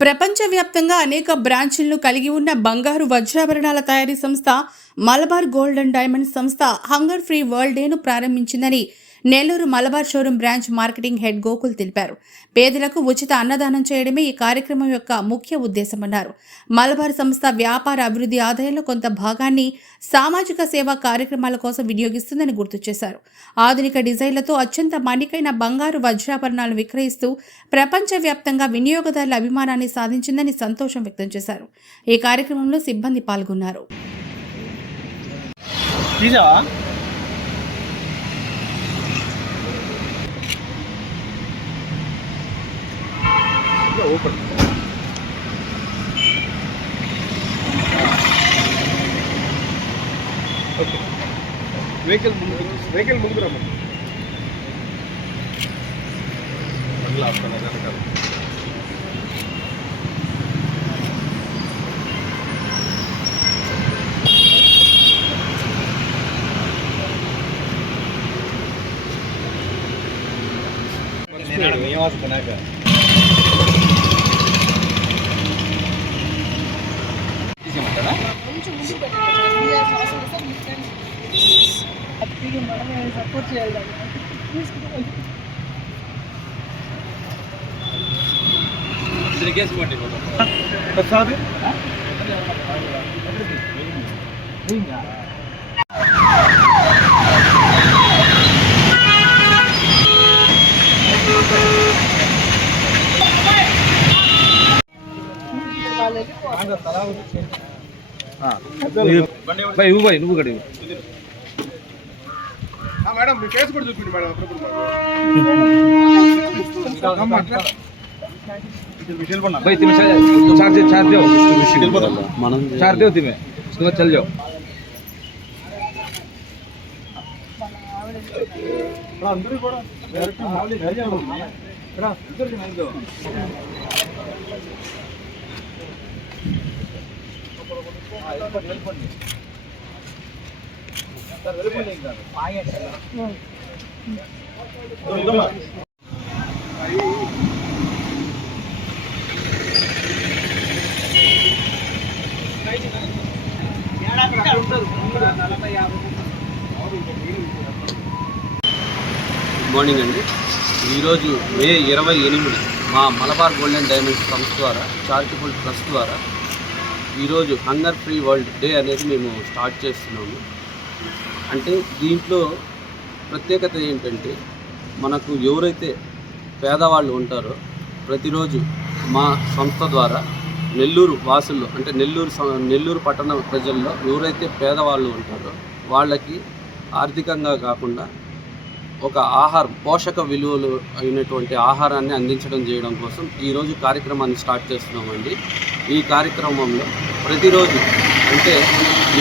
ప్రపంచవ్యాప్తంగా అనేక బ్రాంచులను కలిగి ఉన్న బంగారు వజ్రాభరణాల తయారీ సంస్థ మలబార్ గోల్డ్ అండ్ డైమండ్స్ సంస్థ హంగర్ ఫ్రీ వరల్డ్ డేను ప్రారంభించిందని Nellore Malabar showroom branch marketing head Gokul తెలిపారు. పేదలకు ఉచిత అన్నదానం చేయడమే ఈ కార్యక్రమం యొక్క ముఖ్య ఉద్దేశమన్నారు. మలబార్ సంస్థ వ్యాపార అభివృద్ధి ఆదాయంలో కొంత భాగాన్ని సామాజిక సేవా కార్యక్రమాల కోసం వినియోగిస్తుందని గుర్తు చేశారు. ఆధునిక డిజైన్లతో అత్యంత మన్నికైన బంగారు వజ్రాభరణాలు విక్రయిస్తూ ప్రపంచవ్యాప్తంగా వినియోగదారుల అభిమానాన్ని సాధించిందని సంతోషం వ్యక్తం చేశారు. ఈ కార్యక్రమంలో సిబ్బంది పాల్గొన్నారు. ఓపెన్ ఓకే వెహికల్ ముందు రమ్మ మళ్ళీ ఆపుతాను అదే నివాస సపోర్ట్ చేయాలి. भाई నువ్వు కడి మేడం మీ ఫేస్ కూడా చూపించండి మేడం అప్పుడు भाई तुम चार दो चार दो तुम्हें उसके बाद चल जाओ. अंदर గుడ్ మార్నింగ్ అండి. ఈరోజు మే 28 మా మలబార్ గోల్డ్ అండ్ డైమండ్స్ సంస్థ ద్వారా చారిటబుల్ ట్రస్ట్ ద్వారా ఈరోజు హంగర్ ఫ్రీ వరల్డ్ డే అనేది మేము స్టార్ట్ చేస్తున్నాము. అంటే దీంట్లో ప్రత్యేకత ఏంటంటే మనకు ఎవరైతే పేదవాళ్ళు ఉంటారో ప్రతిరోజు మా సంస్థ ద్వారా నెల్లూరు వాసుల్లో అంటే నెల్లూరు పట్టణ ప్రజల్లో ఎవరైతే పేదవాళ్ళు ఉంటారో వాళ్ళకి ఆర్థికంగా కాకుండా ఒక పోషక విలువలు అయినటువంటి ఆహారాన్ని అందించడం చేయడం కోసం ఈరోజు కార్యక్రమాన్ని స్టార్ట్ చేస్తున్నామండి. ఈ కార్యక్రమంలో ప్రతిరోజు అంటే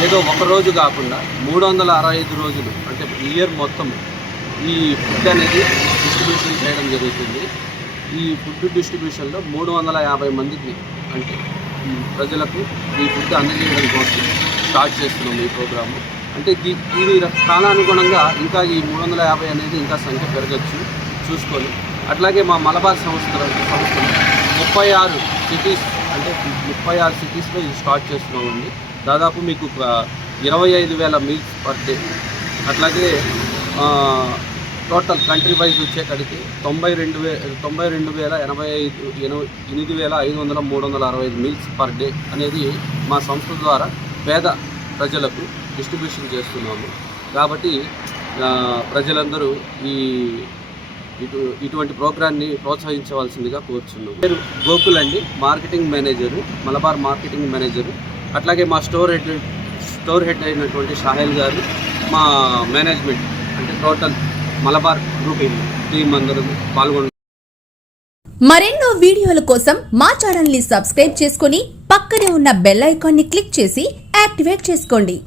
ఏదో ఒకరోజు కాకుండా 365 రోజులు అంటే ఇయర్ మొత్తం ఈ ఫుడ్ అనేది డిస్ట్రిబ్యూషన్ చేయడం జరుగుతుంది. ఈ ఫుడ్ డిస్ట్రిబ్యూషన్లో 350 మందికి అంటే ప్రజలకు ఈ ఫుడ్ అందజేయడం కోసం స్టార్ట్ చేస్తున్నాము ఈ ప్రోగ్రాము. అంటే ఇది కాలానుగుణంగా ఇంకా ఈ 350 అనేది ఇంకా సంఖ్య పెరగచ్చు చూసుకొని. అట్లాగే మా మలబార్ సంస్థలో 36 సిటీస్ అంటే 36 సిటీస్లో ఇది స్టార్ట్ చేస్తున్నామండి. దాదాపు మీకు 25,000 మీల్స్ పర్ డే. అట్లాగే టోటల్ కంట్రీ వైజ్ వచ్చేకాడికి 8,565 మీల్స్ పర్ డే అనేది మా సంస్థ ద్వారా పేద ప్రజలకు డిస్ట్రిబ్యూషన్ చేస్తున్నాము. కాబట్టి ప్రజలందరూ ఇటువంటి ప్రోగ్రాన్ని ప్రోత్సహించవలసిందిగా కోరుచున్నాము. పేరు గోకుల్ అండి, marketing manager, Malabar marketing manager. అట్లాగే మా స్టోర్ హెడ్ అయినటువంటి షాహెల్ గారు, మా మేనేజ్మెంట్ అంటే టోటల్ మలబార్ గ్రూప్ టీం అందరూ పాల్గొన్నారు. మరెన్నో వీడియోల కోసం మా ఛానల్ ని సబ్స్క్రైబ్ చేసుకుని పక్కనే ఉన్న బెల్ ఐకాన్ ని క్లిక్ చేసి యాక్టివేట్ చేసుకోండి.